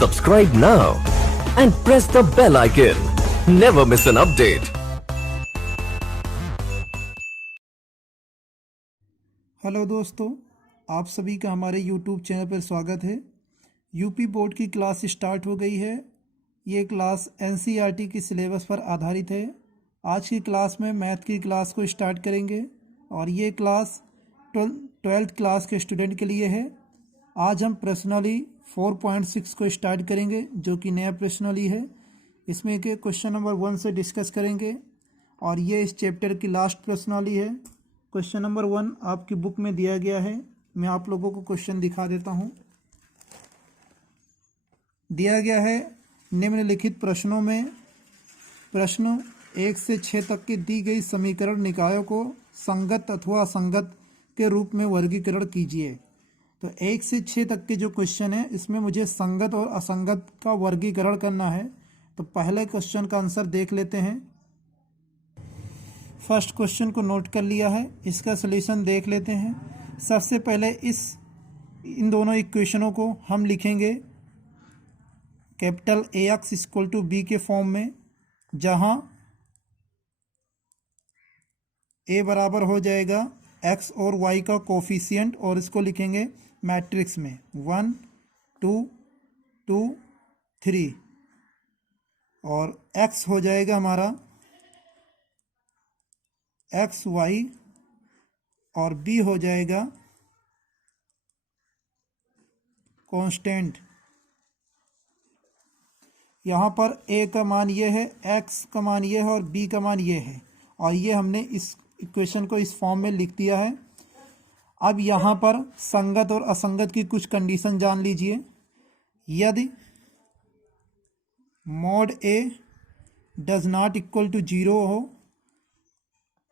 Subscribe now and press the bell icon. Never miss an update. Hello दोस्तों, आप सभी का हमारे YouTube चैनल पर स्वागत है। यूपी बोर्ड की क्लास स्टार्ट हो गई है। ये क्लास एनसीईआरटी की सिलेबस पर आधारित है। आज की क्लास में मैथ की क्लास को स्टार्ट करेंगे और ये क्लास 12th क्लास के स्टूडेंट के लिए है। आज हम प्रश्नावली 4.6 को स्टार्ट करेंगे, जो कि नया प्रश्नावली है। इसमें के क्वेश्चन नंबर 1 से डिस्कस करेंगे और ये इस चैप्टर की लास्ट प्रश्नावली है। क्वेश्चन नंबर 1 आपकी बुक में दिया गया है। मैं आप लोगों को क्वेश्चन दिखा देता हूँ। दिया गया है निम्नलिखित प्रश्नों में प्रश्न 1 से 6 तक की दी गई समीकरण निकायों को संगत अथवा असंगत के रूप में वर्गीकरण कीजिए। तो 1 से 6 तक के जो क्वेश्चन है, इसमें मुझे संगत और असंगत का वर्गीकरण करना है। तो पहले क्वेश्चन का आंसर देख लेते हैं। फर्स्ट क्वेश्चन को नोट कर लिया है, इसका सलूशन देख लेते हैं। सबसे पहले इन दोनों इक्वेशनों को हम लिखेंगे capital AX equal to B के फॉर्म में, जहां A बराबर हो जाएगा X और Y का कोफिशिएंट, और इसको लिखेंगे मैट्रिक्स में 1 2 2 3, और X हो जाएगा हमारा XY और B हो जाएगा कांस्टेंट। यहाँ पर A का मान ये है, X का मान ये है और B का मान ये है, और ये हमने इस इक्वेशन को इस फॉर्म में लिख दिया है। अब यहाँ पर संगत और असंगत की कुछ कंडीशन जान लीजिए। यदि mod A does not equal to 0 हो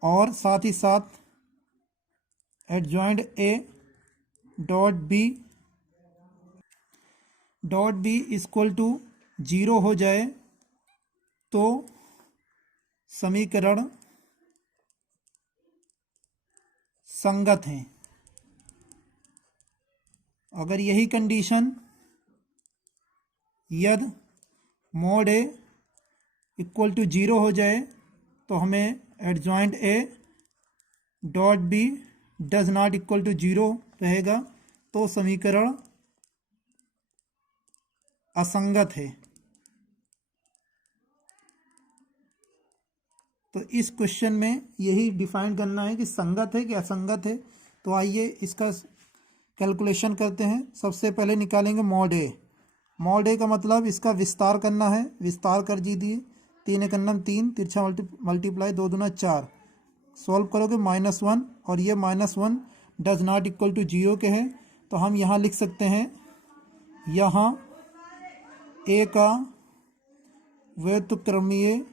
और साथ ही साथ adjoint A dot B equal to 0 हो जाए, तो समीकरण संगत हैं। अगर यही कंडीशन यदि मॉड A इक्वल टू 0 हो जाए, तो हमें adjoint A dot B does not equal to 0 रहेगा, तो समीकरण असंगत है। तो इस क्वेश्चन में यही डिफाइन करना है कि संगत है कि असंगत है। तो आइए इसका कैलकुलेशन करते हैं। सबसे पहले निकालेंगे मॉड A। मॉड A का मतलब इसका विस्तार करना है। विस्तार कर दीजिए। 3 एक 3, तिरछा मल्टीप्लाई 2 दूना 4, सॉल्व करोगे -1, और ये -1 डज नॉट इक्वल टू 0 के हैं। तो हम यहाँ लिख सकते हैं, यहाँ A का व्युत्क्रमीय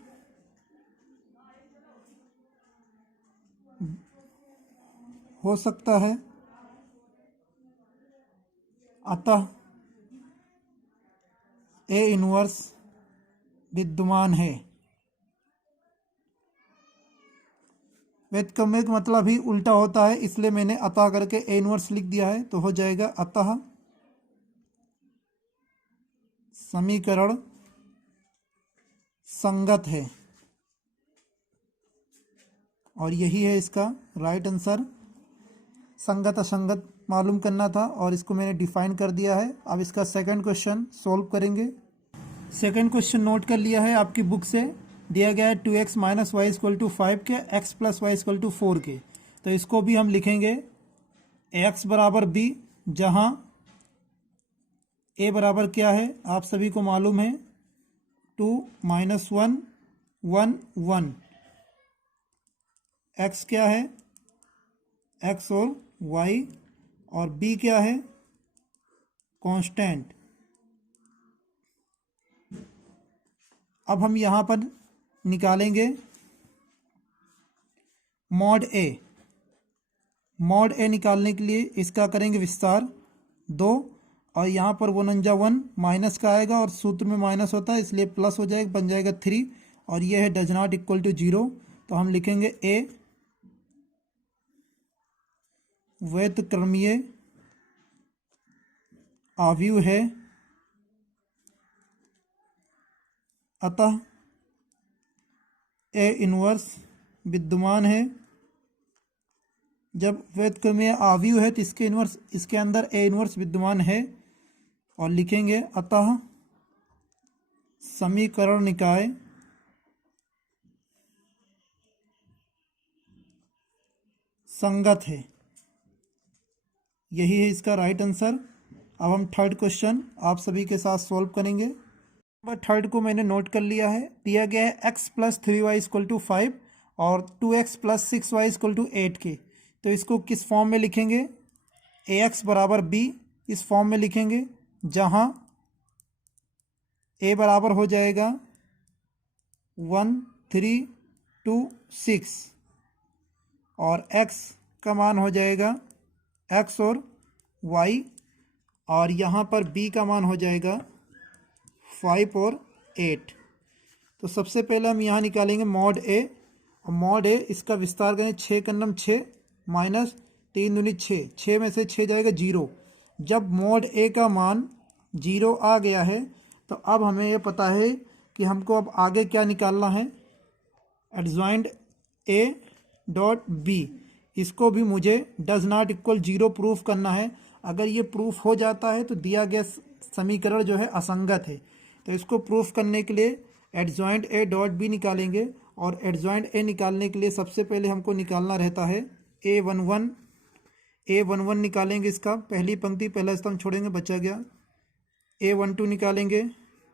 हो सकता है, अतः A इनवर्स विद्यमान है। व्युत्क्रमीय का मतलब ही उल्टा होता है, इसलिए मैंने अतः करके A इनवर्स लिख दिया है। तो हो जाएगा अतः समीकरण संगत है, और यही है इसका राइट आंसर। संगत असंगत मालूम करना था और इसको मैंने डिफाइन कर दिया है। अब इसका सेकंड क्वेश्चन सॉल्व करेंगे। सेकंड क्वेश्चन नोट कर लिया है आपकी बुक से। दिया गया है 2x minus Y equal to 5 के, x plus y equal to 4 के। तो इसको भी हम लिखेंगे x बराबर b, जहां a बराबर क्या है आप सभी को मालूम है, 2 माइनस 1 1 1। x क्या है, x और y, और b क्या है, कांस्टेंट। अब हम यहाँ पर निकालेंगे मॉड A। मॉड A निकालने के लिए इसका करेंगे विस्तार 2, और यहाँ पर 1 1 माइनस का आएगा, और सूत्र में माइनस होता है इसलिए प्लस हो जाएगा, बन जाएगा 3, और ये है डज नॉट इक्वल टू 0। तो हम लिखेंगे A व्युत्क्रमीय आव्यूह है अतः ए इनवर्स विद्यमान है। जब व्युत्क्रमीय आव्यूह है तो इसके इनवर्स, इसके अंदर ए इनवर्स विद्यमान है। और लिखेंगे अतः समीकरण निकाय संगत है। यही है इसका राइट आंसर। अब हम थर्ड क्वेश्चन आप सभी के साथ सॉल्व करेंगे। नंबर थर्ड को मैंने नोट कर लिया है। दिया गया है x plus 3y equal to 5 और 2x plus 6y equal to 8 के। तो इसको किस फॉर्म में लिखेंगे? ax बराबर b इस फॉर्म में लिखेंगे, जहाँ a बराबर हो जाएगा 1 3 2 6 और x का मान हो जाएगा x और y, और यहाँ पर b का मान हो जाएगा 5 और 8। तो सबसे पहले हम यहाँ निकालेंगे मॉड a, और मॉड a इसका विस्तार करें 6 का नम 6 माइनस 3 दूनी 6, 6 में से 6 जाएगा 0। जब मॉड a का मान 0 आ गया है तो अब हमें ये पता है कि हमको अब आगे क्या निकालना है, एडजॉइंट a डॉट b। इसको भी मुझे डज नॉट इक्वल 0 प्रूफ करना है। अगर ये प्रूफ हो जाता है तो दिया गया समीकरण जो है असंगत है। तो इसको प्रूफ करने के लिए एडजॉइंट a डॉट b निकालेंगे, और एडजॉइंट a निकालने के लिए सबसे पहले हमको निकालना रहता है a11 निकालेंगे। इसका पहली पंक्ति पहला स्तंभ छोड़ेंगे, बचा गया। a12 निकालेंगे,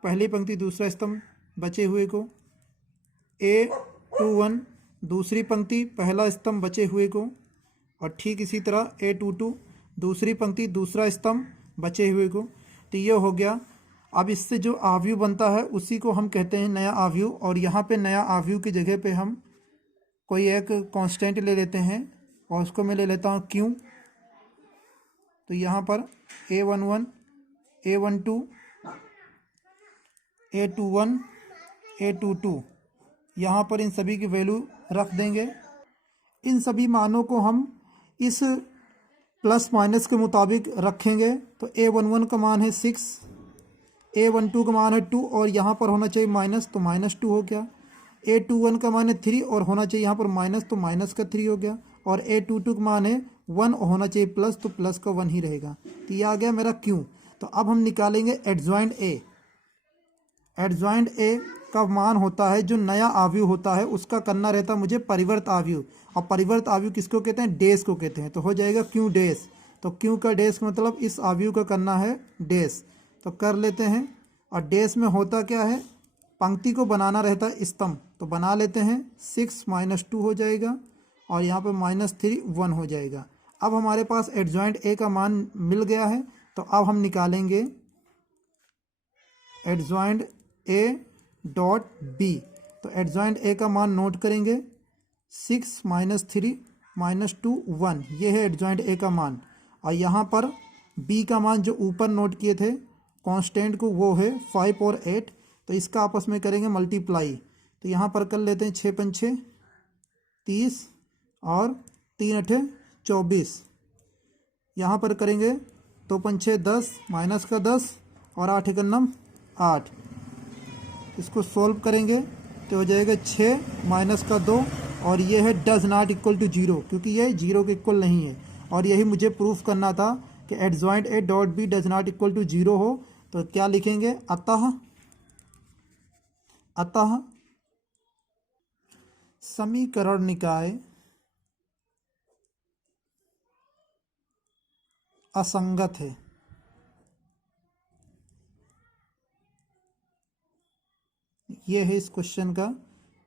पहली पंक्ति दूसरा स्तंभ बचे हुए को। a21 दूसरी पंक्ति पहला स्तंभ बचे हुए को, और ठीक इसी तरह a22 दूसरी पंक्ति दूसरा स्तंभ बचे हुए को। तो ये हो गया। अब इससे जो आव्यूह बनता है उसी को हम कहते हैं नया आव्यूह। और यहाँ पे नया आव्यूह की जगह पे हम कोई एक कांस्टेंट ले लेते हैं, और उसको मैं ले लेता हूँ q। तो यहाँ पर a11 a12 a21 a22 यहाँ पर इन सभी की वैल्यू रख देंगे। इन सभी मानों को हम इस प्लस माइनस के मुताबिक रखेंगे। तो a11 का मान है 6, a12 का मान है 2 और यहाँ पर होना चाहिए माइनस, तो -2 हो गया। a21 का मान है 3 और होना चाहिए यहाँ पर माइनस, तो माइनस का 3 हो गया। और a22 का मान है 1 और होना चाहिए प्लस, तो प्लस का 1 ही रहेगा। तो ये आ गया मेरा q। तो अब हम निकालेंगे एडजॉइंट a। एडजॉइंट a का मान होता है जो नया आव्यूह होता है उसका करना रहता है मुझे परिवर्त आव्यूह। और परिवर्त आव्यूह किसको कहते हैं? डैश को कहते हैं। तो हो जाएगा q डैश। तो q का डैश का मतलब इस आव्यूह का करना है डैश। तो कर लेते हैं। और डैश में होता क्या है, पंक्ति को बनाना रहता है स्तंभ। तो बना लेते हैं, 6 - 2 हो जाएगा, और यहाँ पर -3 1 हो जाएगा। अब हमारे पास एडजॉइंट a का मान मिल गया है। तो अब हम निकालेंगे एडजॉइंट a डॉट b। तो एडजॉइंट a का मान नोट करेंगे, 6 - 3 -2 1, ये है एडजॉइंट a का मान। और यहाँ पर b का मान जो ऊपर नोट किए थे कांस्टेंट को, वो है 5 और 8। तो इसका आपस में करेंगे मल्टीप्लाई। तो यहाँ पर कर लेते हैं 6 × 5 = 30 और 3 × 8 = 24। यहाँ पर करेंगे 2 × 5 = 10 माइनस का 10 और 8 × 9 = 8। इसको सोल्व करेंगे तो हो जाएगा 6 माइनस का 2, और ये है डज नॉट इक्वल टू 0, क्योंकि ये 0 के इक्वल नहीं है। और यही मुझे प्रूफ करना था कि adjoint a dot b does not equal to 0 हो। तो क्या लिखेंगे? अतः समीकरण निकाय असंगत है। ये है इस क्वेश्चन का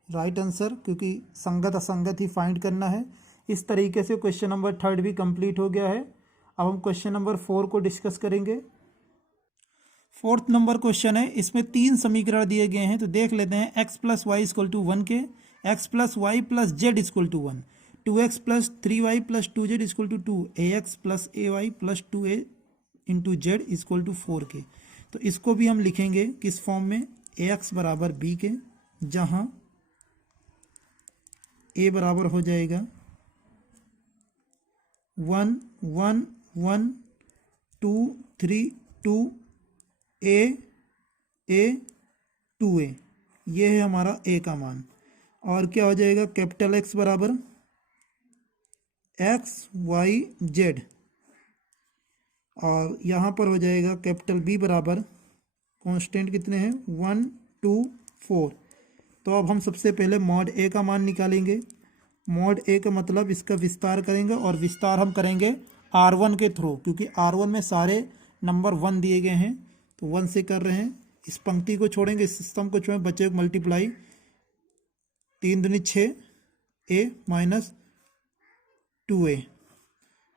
राइट आंसर, क्योंकि संगत असंगत ही फाइंड करना है। इस तरीके से क्वेश्चन नंबर 3 भी कंप्लीट हो गया है। अब हम क्वेश्चन नंबर 4 को डिस्कस करेंगे। 4th नंबर क्वेश्चन है, इसमें 3 समीकरण दिए गए हैं। तो देख लेते हैं। x + y = 1 के, x + y + z = 1, 2x + 3y + 2z = 2, ax + ay + 2a × z = 4 के। तो इसको भी हम लिखेंगे किस फॉर्म में? ax बराबर b के, जहाँ a बराबर हो जाएगा 1 1 1 2 3 2 a 2a, ये है हमारा ए का मान। और क्या हो जाएगा, कैपिटल एक्स बराबर एक्स वाई जेड, और यहाँ पर हो जाएगा कैपिटल बी बराबर कांस्टेंट कितने हैं 1 2 4। तो अब हम सबसे पहले मॉड ए का मान निकालेंगे। मॉड ए का मतलब इसका विस्तार करेंगे, और विस्तार हम करेंगे R1 के थ्रू, क्योंकि R1 में सारे नंबर 1 दिए गए हैं, तो 1 से कर रहे हैं। इस पंक्ति को छोड़ेंगे, इस स्तंभ को छोड़ेंगे, बचे मल्टीप्लाई 3 दूनी 6 a माइनस 2a,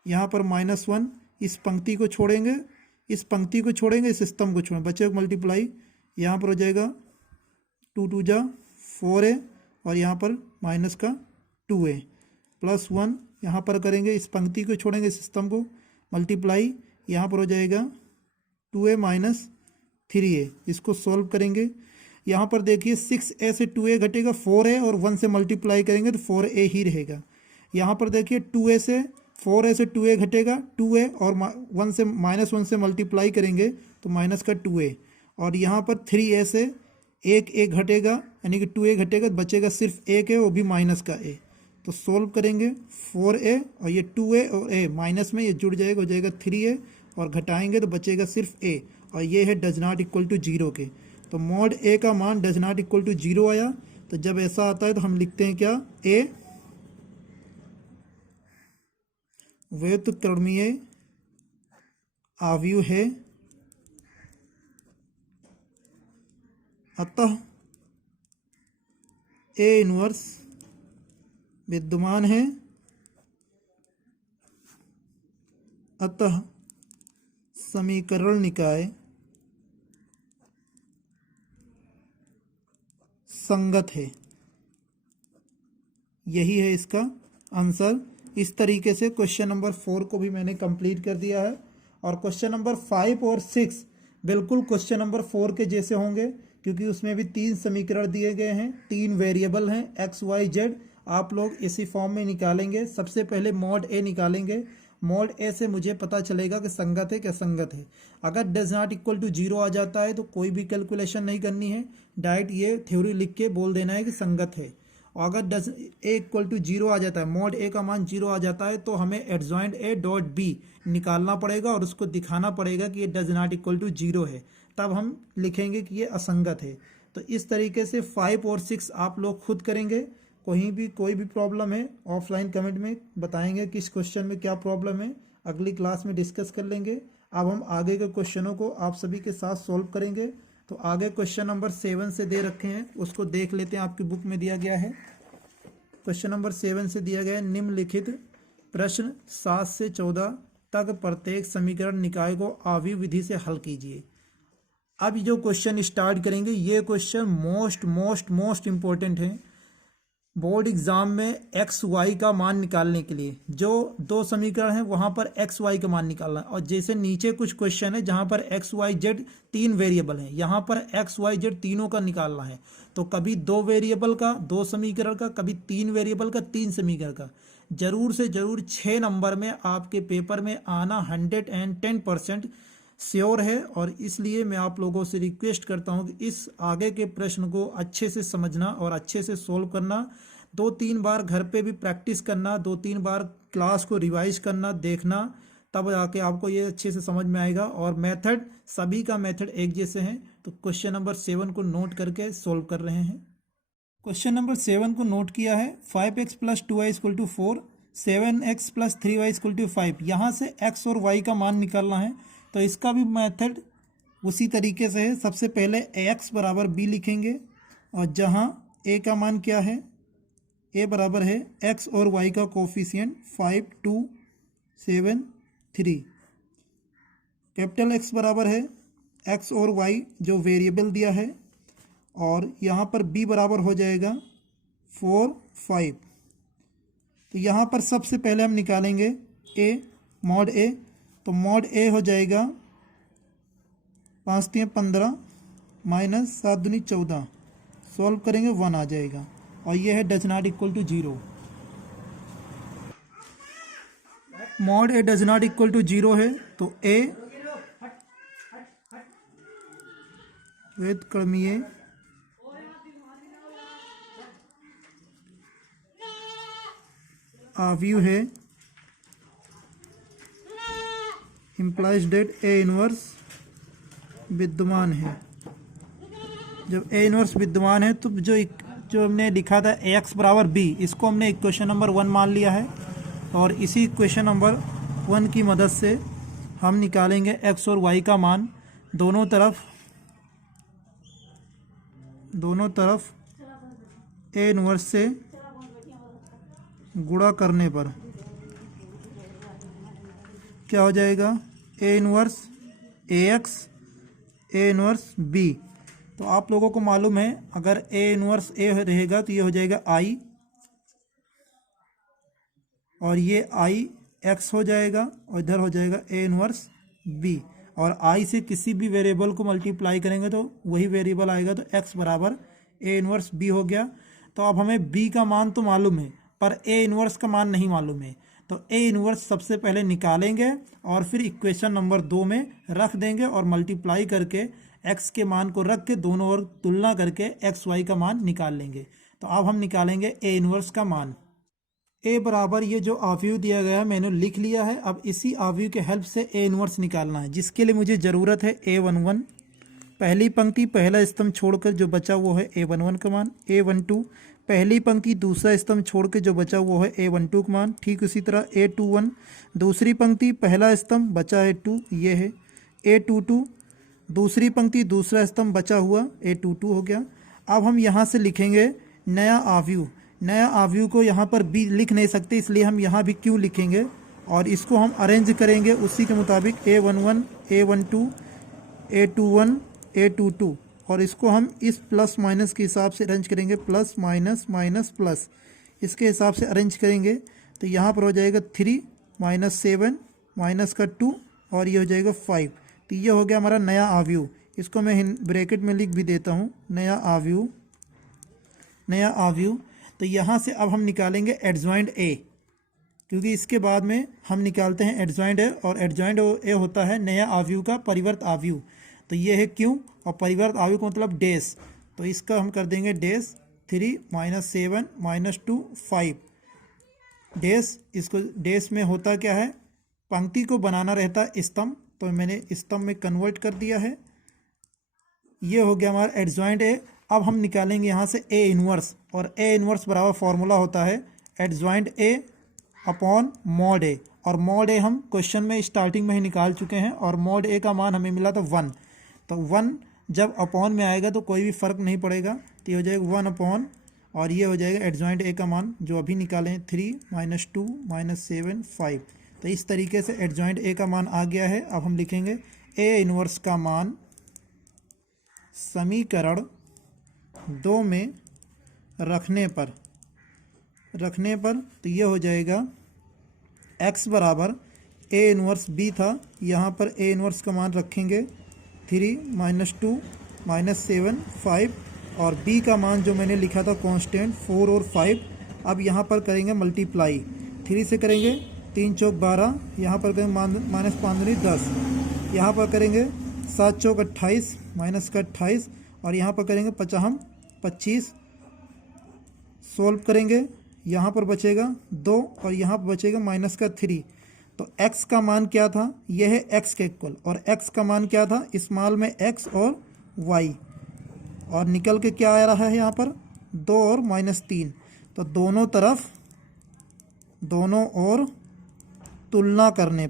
यहाँ पर -1। इस पंक्ति को छोड़ेंगे, इस पंक्ति को छोड़ेंगे, इस स्तंभ को छोड़ेंगे, बचे मल्टीप्लाई, यहाँ पर हो जाएगा 2 2 जा 4a, और यहाँ पर माइनस का 2a प्लस 1, यहाँ पर करेंगे, इस पंक्ति को छोड़ेंगे, इस स्तंभ को मल्टीप्लाई, यहाँ पर हो जाएगा 2a माइनस 3a। इसको सॉल्व करेंगे, यहाँ पर देखिए 6a से 2a घटेगा 4a, और 1 से मल्टीप्लाई करेंगे तो 4a ही रहेगा। यहाँ पर देखिए 4a से 2a घटेगा 2a, और 1 से -1 से मल्टीप्लाई करेंगे तो माइनस का 2a, और यहाँ पर 3a से एक घटेगा, यानी कि 2a घटेगा, बचेगा सिर्फ एक है, वो भी माइनस का a। तो सोल्व करेंगे 4a, और ये 2a और a माइनस में ये जुड़ जाएगा, हो जाएगा 3a, और घटाएंगे तो बचेगा सिर्फ a, और ये है डज नॉट इक्वल टू 0 के। तो मॉड a का मान डज नॉट इक्वल टू 0 आया। तो जब ऐसा आता है तो हम लिखते हैं क्या, a व्युत्क्रमीय आव्यूह है, अतः a इनवर्स विद्यमान है, अतः समीकरण निकाय संगत है। यही है इसका आंसर। इस तरीके से क्वेश्चन नंबर 4 को भी मैंने कंप्लीट कर दिया है, और क्वेश्चन नंबर 5 और 6 बिल्कुल क्वेश्चन नंबर 4 के जैसे होंगे, क्योंकि उसमें भी 3 समीकरण दिए गए हैं, 3 वेरिएबल हैं एक्स वाई जेड। आप लोग इसी फॉर्म में निकालेंगे। सबसे पहले मॉड ए निकालेंगे। मॉड ए से मुझे पता चलेगा कि संगत है क्या संगत है। अगर डज नॉट इक्वल टू 0 आ जाता है तो कोई भी कैलकुलेशन नहीं करनी है, डायरेक्ट ये थ्योरी लिख के बोल देना है कि संगत है। और अगर डज ए इक्वल टू 0 आ जाता है, मॉड ए का मान 0 आ जाता है, तो हमें एडजॉइंट ए डॉट बी निकालना पड़ेगा और उसको दिखाना पड़ेगा कि ये डज नॉट इक्वल टू 0 है, तब हम लिखेंगे कि ये असंगत है। तो इस तरीके से 5 और 6 आप लोग खुद करेंगे। कोई भी प्रॉब्लम है ऑफलाइन कमेंट में बताएंगे किस क्वेश्चन में क्या प्रॉब्लम है, अगली क्लास में डिस्कस कर लेंगे। अब हम आगे के क्वेश्चनों को आप सभी के साथ सॉल्व करेंगे। तो आगे क्वेश्चन नंबर 7 से दे रखे हैं, उसको देख लेते हैं। आपकी बुक में दिया गया है, क्वेश्चन नंबर 7 से दिया गया है, निम्नलिखित प्रश्न 7 से 14 तक प्रत्येक समीकरण निकाय को आव्यूह विधि से हल कीजिए। अब जो क्वेश्चन स्टार्ट करेंगे, ये क्वेश्चन मोस्ट इंपॉर्टेंट है बोर्ड एग्जाम में एक्स वाई का मान निकालने के लिए। जो 2 समीकरण है वहां पर एक्स वाई का मान निकालना है, और जैसे नीचे कुछ क्वेश्चन है जहां पर एक्स वाई जेड 3 वेरिएबल है, यहां पर एक्स वाई जेड तीनों का निकालना है। तो कभी 2 वेरिएबल का 2 समीकरण का, कभी 3 वेरिएबल का 3 समीकरण का। जरूर से जरूर 6 नंबर में आपके पेपर में आना 110% श्योर है, और इसलिए मैं आप लोगों से रिक्वेस्ट करता हूं कि इस आगे के प्रश्न को अच्छे से समझना और अच्छे से सोल्व करना। 2-3 बार घर पे भी प्रैक्टिस करना, 2-3 बार क्लास को रिवाइज करना, देखना, तब जाके आपको ये अच्छे से समझ में आएगा। और मेथड, सभी का मेथड एक जैसे हैं। तो क्वेश्चन नंबर 7 को नोट करके सोल्व कर रहे हैं। क्वेश्चन नंबर 7 को नोट किया है, 5x + 2y = 4, 7x + 3y = 5। यहाँ से x और y का मान निकालना है, तो इसका भी मेथड उसी तरीके से है। सबसे पहले x बराबर b लिखेंगे, और जहाँ a का मान क्या है, a बराबर है x और y का कोफिशिएंट 5, 2, 7, 3। कैपिटल X बराबर है x और y जो वेरिएबल दिया है, और यहाँ पर b बराबर हो जाएगा 4, 5। तो यहाँ पर सबसे पहले हम निकालेंगे a, मॉड a। तो मॉड a हो जाएगा 5 × 15 - 7 दूनी 14। सॉल्व करेंगे 1 आ जाएगा, और ये है does not equal to 0। Mod a does not equal to 0 है, तो a व्युत्क्रमीय आव्यूह है इम्प्लाइज डेट ए इनवर्स विद्यमान है। जब ए इनवर्स विद्यमान है तो जो हमने लिखा था एक्स बराबर बी, इसको हमने इक्वेशन नंबर 1 मान लिया है और इसी इक्वेशन नंबर 1 की मदद से हम निकालेंगे एक्स और वाई का मान। दोनों तरफ ए इनवर्स से गुणा करने पर क्या हो जाएगा, A inverse A X A inverse B. तो आप लोगों को मालूम है अगर ए इनवर्स ए रहेगा तो ये हो जाएगा आई और ये आई एक्स हो जाएगा और इधर हो जाएगा ए इनवर्स बी। और आई से किसी भी वेरिएबल को मल्टीप्लाई करेंगे तो वही वेरिएबल आएगा, तो एक्स बराबर ए इनवर्स बी हो गया। तो अब हमें बी का मान तो मालूम है पर ए इनवर्स का मान नहीं मालूम है, तो ए इनवर्स सबसे पहले निकालेंगे और फिर इक्वेशन नंबर 2 में रख देंगे और मल्टीप्लाई करके एक्स के मान को रख के दोनों ओर तुलना करके एक्स वाई का मान निकाल लेंगे। तो अब हम निकालेंगे ए इनवर्स का मान। ए बराबर ये जो आव्यूह दिया गया है मैंने लिख लिया है। अब इसी आव्यूह के हेल्प से ए इनवर्स निकालना है, जिसके लिए मुझे ज़रूरत है A11 पहली पंक्ति पहला स्तंभ छोड़कर जो बचा वो है A11 का मान, A12 पहली पंक्ति दूसरा स्तंभ छोड़ के जो बचा वो है A12 का मान। ठीक उसी तरह A21 दूसरी पंक्ति पहला स्तंभ बचा है 2 ये है। A22 दूसरी पंक्ति दूसरा स्तंभ बचा हुआ A22 हो गया। अब हम यहाँ से लिखेंगे नया आव्यूह। नया आव्यूह को यहाँ पर भी लिख नहीं सकते, इसलिए हम यहाँ भी क्यों लिखेंगे और इसको हम अरेंज करेंगे उसी के मुताबिक A11 A12 A21 A22 और इसको हम इस प्लस माइनस के हिसाब से अरेंज करेंगे, प्लस माइनस माइनस प्लस इसके हिसाब से अरेंज करेंगे। तो यहाँ पर हो जाएगा 3 -7 माइनस का 2 और ये हो जाएगा 5। तो ये हो गया हमारा नया आव्यूह। इसको मैं ब्रैकेट में लिख भी देता हूँ, नया आव्यूह। तो यहाँ से अब हम निकालेंगे एडजॉइंट ए, क्योंकि इसके बाद में हम निकालते हैं एडजॉइंट ए और एडजॉइंट ए होता है नया आव्यूह का परिवर्त आव्यूह। तो ये है क्यों और परिवर्त आव्यूह का मतलब डैश, तो इसका हम कर देंगे डैश 3 -7 -2 5 डैश। इसको डैश में होता क्या है, पंक्ति को बनाना रहता है स्तंभ, तो मैंने स्तंभ में कन्वर्ट कर दिया है। ये हो गया हमारा एडजॉइंट ए। अब हम निकालेंगे यहाँ से ए इनवर्स और ए इनवर्स बराबर फॉर्मूला होता है एडजॉइंट ए अपॉन मॉड ए, और मॉड ए हम क्वेश्चन में स्टार्टिंग में ही निकाल चुके हैं और मॉड ए का मान हमें मिला था 1। तो 1 जब अपॉन में आएगा तो कोई भी फ़र्क नहीं पड़ेगा, तो ये हो जाएगा 1 अपॉन और ये हो जाएगा एडजॉइंट ए का मान जो अभी निकाले हैं 3 -2 -7 5। तो इस तरीके से एडजॉइंट ए का मान आ गया है। अब हम लिखेंगे ए इनवर्स का मान समीकरण 2 में रखने पर तो ये हो जाएगा x बराबर ए इनवर्स b था, यहाँ पर ए इनवर्स का मान रखेंगे 3 -2 -7 5 और b का मान जो मैंने लिखा था कांस्टेंट 4 और 5। अब यहाँ पर करेंगे मल्टीप्लाई, 3 से करेंगे 3 चौक 12, यहाँ पर करेंगे -5 10, यहाँ पर करेंगे 7 चौक 28 माइनस का 28 और यहाँ पर करेंगे 25 सोल्व करेंगे, यहाँ पर बचेगा 2 और यहाँ पर बचेगा माइनस का 3। तो x का मान क्या था, यह है x के इक्वल, और x का मान क्या था स्मॉल में x और y, और निकल के क्या आ रहा है यहाँ पर 2 और -3। तो दोनों ओर तुलना करने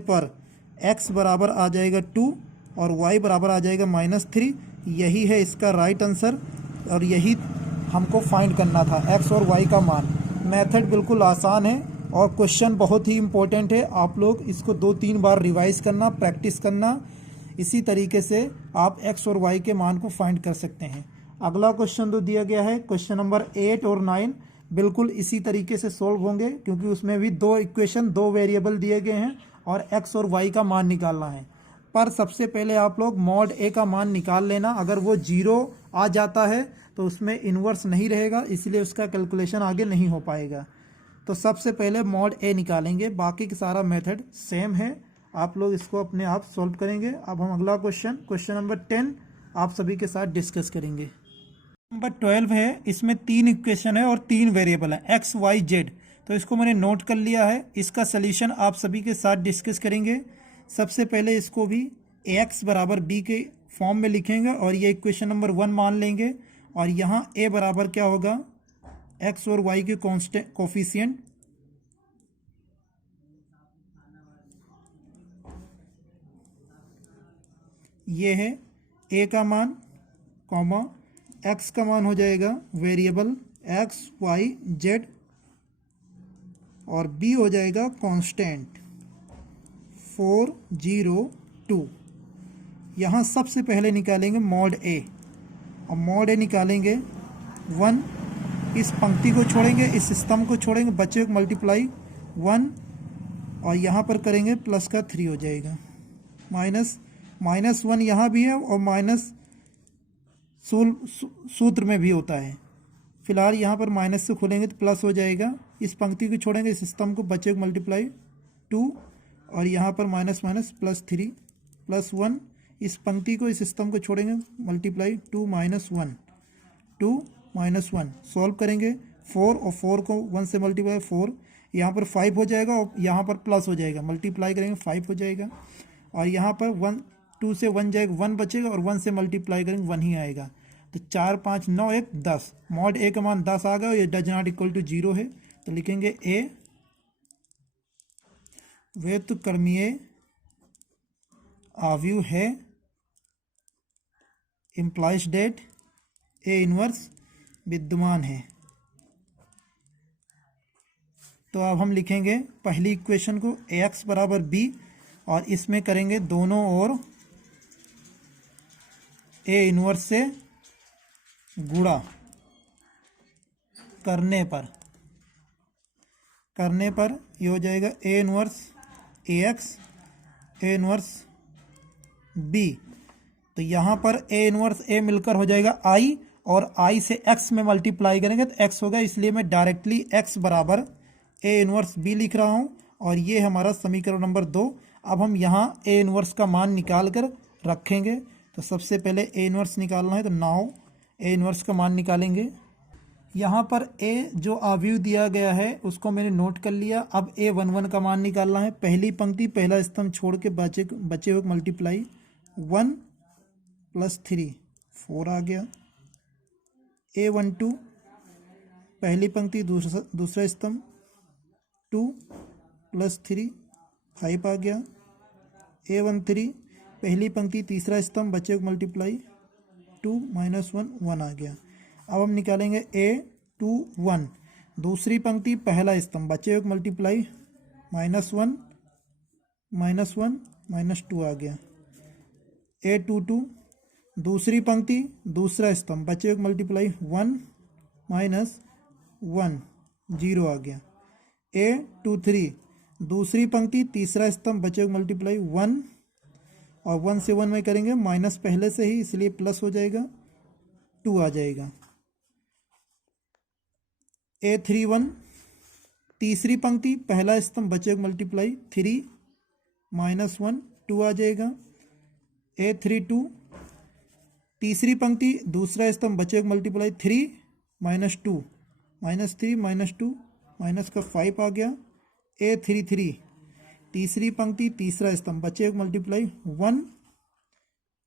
पर x बराबर आ जाएगा 2 और y बराबर आ जाएगा -3। यही है इसका राइट आंसर और यही हमको फाइंड करना था x और y का मान। मेथड बिल्कुल आसान है और क्वेश्चन बहुत ही इम्पोर्टेंट है। आप लोग इसको 2-3 बार रिवाइज करना, प्रैक्टिस करना, इसी तरीके से आप x और y के मान को फाइंड कर सकते हैं। अगला क्वेश्चन जो दिया गया है क्वेश्चन नंबर 8 और 9 बिल्कुल इसी तरीके से सॉल्व होंगे, क्योंकि उसमें भी 2 इक्वेशन 2 वेरिएबल दिए गए हैं और x और y का मान निकालना है। पर सबसे पहले आप लोग मॉड ए का मान निकाल लेना। अगर वो 0 आ जाता है तो उसमें इन्वर्स नहीं रहेगा, इसलिए उसका कैलकुलेशन आगे नहीं हो पाएगा। तो सबसे पहले मॉड ए निकालेंगे, बाकी का सारा मेथड सेम है, आप लोग इसको अपने आप सॉल्व करेंगे। अब हम अगला क्वेश्चन नंबर 10 आप सभी के साथ डिस्कस करेंगे। नंबर 12 है, इसमें 3 इक्वेशन है और 3 वेरिएबल है एक्स वाई जेड। तो इसको मैंने नोट कर लिया है, इसका सलूशन आप सभी के साथ डिस्कस करेंगे। सबसे पहले इसको भी एक्स बराबर बी के फॉर्म में लिखेंगे और ये इक्वेशन नंबर 1 मान लेंगे। और यहाँ ए बराबर क्या होगा, एक्स और वाई के कांस्टेंट कोफिशिएंट, ये है ए का मान, कॉमा एक्स का मान हो जाएगा वेरिएबल एक्स वाई जेड, और बी हो जाएगा कांस्टेंट 402। यहाँ सबसे पहले निकालेंगे मॉड ए, और मॉड ए निकालेंगे 1, इस पंक्ति को छोड़ेंगे, इस स्तंभ को छोड़ेंगे, बच्चे को मल्टीप्लाई 1, और यहाँ पर करेंगे प्लस का 3 हो जाएगा, -1 यहाँ भी है और माइनस सूत्र में भी होता है। फिलहाल यहाँ पर माइनस से खोलेंगे तो प्लस हो जाएगा, इस पंक्ति को छोड़ेंगे, इस स्तंभ को, बच्चे को मल्टीप्लाई 2, और यहाँ पर माइनस +3 +1, इस पंक्ति को, इस स्तंभ को छोड़ेंगे, मल्टीप्लाई 2 -1 सॉल्व करेंगे 4, और 4 को 1 से मल्टीप्लाई 4, यहाँ पर 5 हो जाएगा और यहाँ पर प्लस हो जाएगा, मल्टीप्लाई करेंगे 5 हो जाएगा, और यहाँ पर 2 से 1 जाएगा, 1 बचेगा, और 1 से मल्टीप्लाई करेंगे 1 ही आएगा। तो 4 5 9 1 10, मॉड ए का मान 10 आ गया, ये डज नॉट इक्वल टू 0 है। तो लिखेंगे ए व्युत्क्रमीय आव्यूह है, इम्प्लाइज डेट ए इनवर्स विद्यमान है। तो अब हम लिखेंगे पहली इक्वेशन को एक्स बराबर बी, और इसमें करेंगे दोनों ओर ए इनवर्स से गुणा करने पर ये हो जाएगा A inverse A X, A inverse B. तो यहाँ पर ए इनवर्स ए मिलकर हो जाएगा आई, और आई से एक्स में मल्टीप्लाई करेंगे तो एक्स होगा, इसलिए मैं डायरेक्टली एक्स बराबर ए इनवर्स बी लिख रहा हूँ, और ये हमारा समीकरण नंबर 2। अब हम यहाँ ए इनवर्स का मान निकाल कर रखेंगे। तो सबसे पहले ए इनवर्स निकालना है, तो नाउ ए इनवर्स का मान निकालेंगे। यहाँ पर ए जो आव्यूह दिया गया है उसको मैंने नोट कर लिया। अब A11 का मान निकालना है, पहली पंक्ति पहला स्तंभ छोड़ के बचे हुए मल्टीप्लाई 1 + 3 4 आ गया। A12 पहली पंक्ति दूसरा स्तंभ 2 + 3 5 आ गया। A13 पहली पंक्ति तीसरा स्तंभ बचे हुए मल्टीप्लाई 2 - 1 1 आ गया। अब हम निकालेंगे A21 दूसरी पंक्ति पहला स्तंभ बचे हुए मल्टीप्लाई -1 -2 आ गया। A22 दूसरी पंक्ति दूसरा स्तंभ बचे हुए मल्टीप्लाई 1 -1 0 आ गया। A23 दूसरी पंक्ति तीसरा स्तंभ बचे हुए मल्टीप्लाई 1, और 1 से 1 में करेंगे माइनस पहले से ही, इसलिए प्लस हो जाएगा 2 आ जाएगा। A31 तीसरी पंक्ति पहला स्तंभ बचे हुए मल्टीप्लाई 3 -1 2 आ जाएगा। A32 तीसरी पंक्ति दूसरा स्तंभ बचे हुए मल्टीप्लाई 3 -2 -3 -2 माइनस का 5 आ गया। A33 तीसरी पंक्ति तीसरा स्तंभ बचे हुए मल्टीप्लाई 1,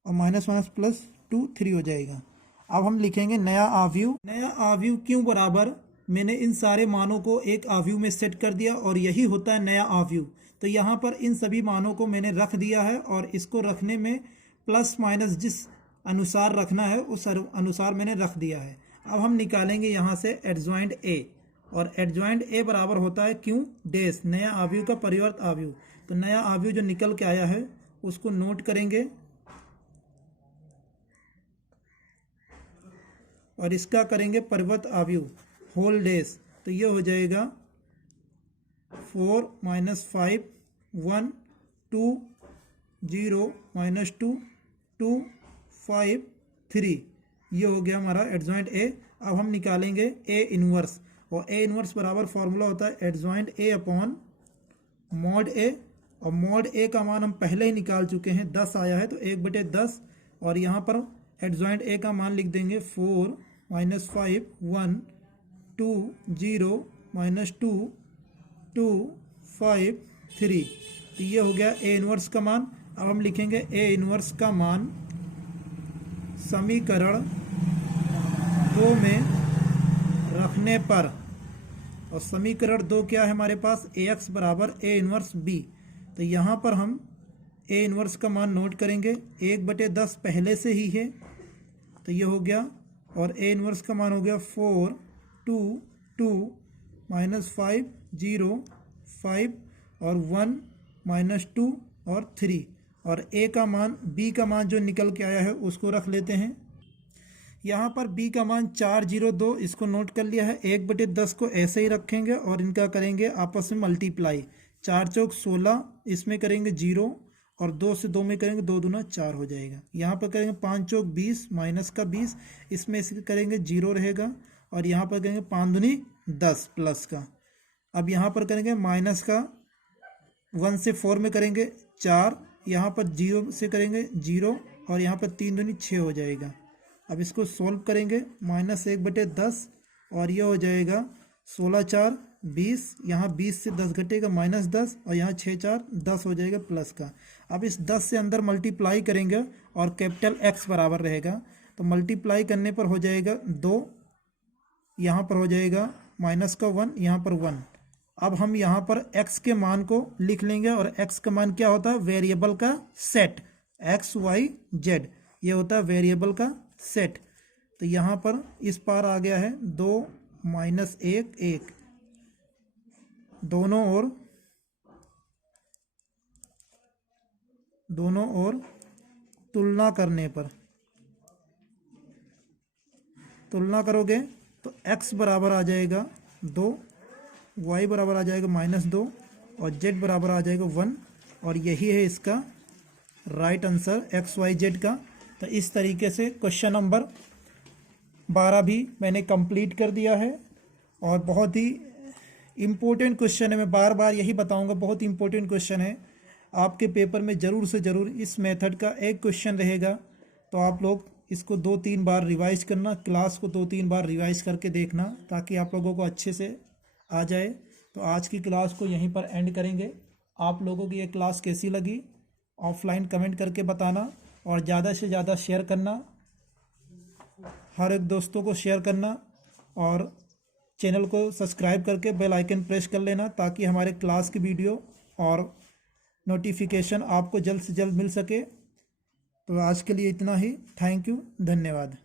और -+2 3 हो जाएगा। अब हम लिखेंगे नया आव्यूह। नया आव्यूह क्यों बराबर, मैंने इन सारे मानों को एक आव्यूह में सेट कर दिया, और यही होता है नया आव्यूह। तो यहाँ पर इन सभी मानों को मैंने रख दिया है, और इसको रखने में प्लस माइनस जिस अनुसार रखना है उस अनुसार मैंने रख दिया है। अब हम निकालेंगे यहाँ से एडजॉइंट ए, और एडजॉइंट ए बराबर होता है क्यों डैश, नया आव्यूह का परिवर्त आव्यूह। तो नया आव्यूह जो निकल के आया है उसको नोट करेंगे, और इसका करेंगे परिवर्त आव्यूह होल डैश। तो ये हो जाएगा 4 - 5 1 2 0 -2 2 5 3, ये हो गया हमारा एडजॉइंट ए। अब हम निकालेंगे ए इनवर्स, और ए इनवर्स बराबर फॉर्मूला होता है एडजॉइंट ए अपॉन मॉड ए, और मॉड ए का मान हम पहले ही निकाल चुके हैं, 10 आया है, तो 1/10, और यहाँ पर एडजॉइंट ए का मान लिख देंगे 4 -5 1 2 0 -2 2 5 3। तो ये हो गया ए इनवर्स का मान। अब हम लिखेंगे ए इनवर्स का मान समीकरण 2 में रखने पर, और समीकरण 2 क्या है हमारे पास, ए एक्स बराबर ए इनवर्स बी। तो यहाँ पर हम ए इनवर्स का मान नोट करेंगे, 1/10 पहले से ही है तो ये हो गया, और ए इनवर्स का मान हो गया 4 2 2 -5 0 5 और 1 -2 और 3, और ए का मान, बी का मान जो निकल के आया है उसको रख लेते हैं। यहाँ पर b का मान 402, इसको नोट कर लिया है। 1/10 को ऐसे ही रखेंगे और इनका करेंगे आपस में मल्टीप्लाई। 4 चौक 16, इसमें करेंगे 0 और 2 से 2 में करेंगे 2 दूना 4 हो जाएगा। यहाँ पर करेंगे 5 चौक 20 माइनस का 20, इसमें इसके करेंगे 0 रहेगा, और यहाँ पर करेंगे 5 दूनी 10 प्लस का। अब यहाँ पर करेंगे माइनस का 1 से 4 में करेंगे 4, यहाँ पर 0 से करेंगे 0, और यहाँ पर 3 दूनी 6 हो जाएगा। अब इसको सोल्व करेंगे, -1/10 और ये हो जाएगा 16 4 20, यहाँ 20 से 10 घटेगा -10, और यहाँ 6 4 10 हो जाएगा प्लस का। अब इस 10 से अंदर मल्टीप्लाई करेंगे और कैपिटल X बराबर रहेगा, तो मल्टीप्लाई करने पर हो जाएगा 2, यहाँ पर हो जाएगा माइनस का 1, यहाँ पर 1। अब हम यहाँ पर x के मान को लिख लेंगे, और x का मान क्या होता है, वेरिएबल का सेट, x y z, ये होता है वेरिएबल का सेट। तो यहाँ पर इस पार आ गया है 2 -1 1, दोनों ओर तुलना करने पर, तुलना करोगे तो x बराबर आ जाएगा 2, y बराबर आ जाएगा -2, और z बराबर आ जाएगा 1, और यही है इसका right answer x y z का। तो इस तरीके से क्वेश्चन नंबर 12 भी मैंने कंप्लीट कर दिया है, और बहुत ही इम्पोर्टेंट क्वेश्चन है। मैं बार बार यही बताऊंगा, बहुत इम्पोर्टेंट क्वेश्चन है। आपके पेपर में ज़रूर से ज़रूर इस मेथड का एक क्वेश्चन रहेगा, तो आप लोग इसको 2-3 बार रिवाइज करना, क्लास को 2-3 बार रिवाइज करके देखना, ताकि आप लोगों को अच्छे से आ जाए। तो आज की क्लास को यहीं पर एंड करेंगे। आप लोगों की ये क्लास कैसी लगी ऑफलाइन कमेंट करके बताना, और ज़्यादा से ज़्यादा शेयर करना, हर एक दोस्तों को शेयर करना, और चैनल को सब्सक्राइब करके बेल आइकन प्रेस कर लेना, ताकि हमारे क्लास की वीडियो और नोटिफिकेशन आपको जल्द से जल्द मिल सके। तो आज के लिए इतना ही। थैंक यू, धन्यवाद।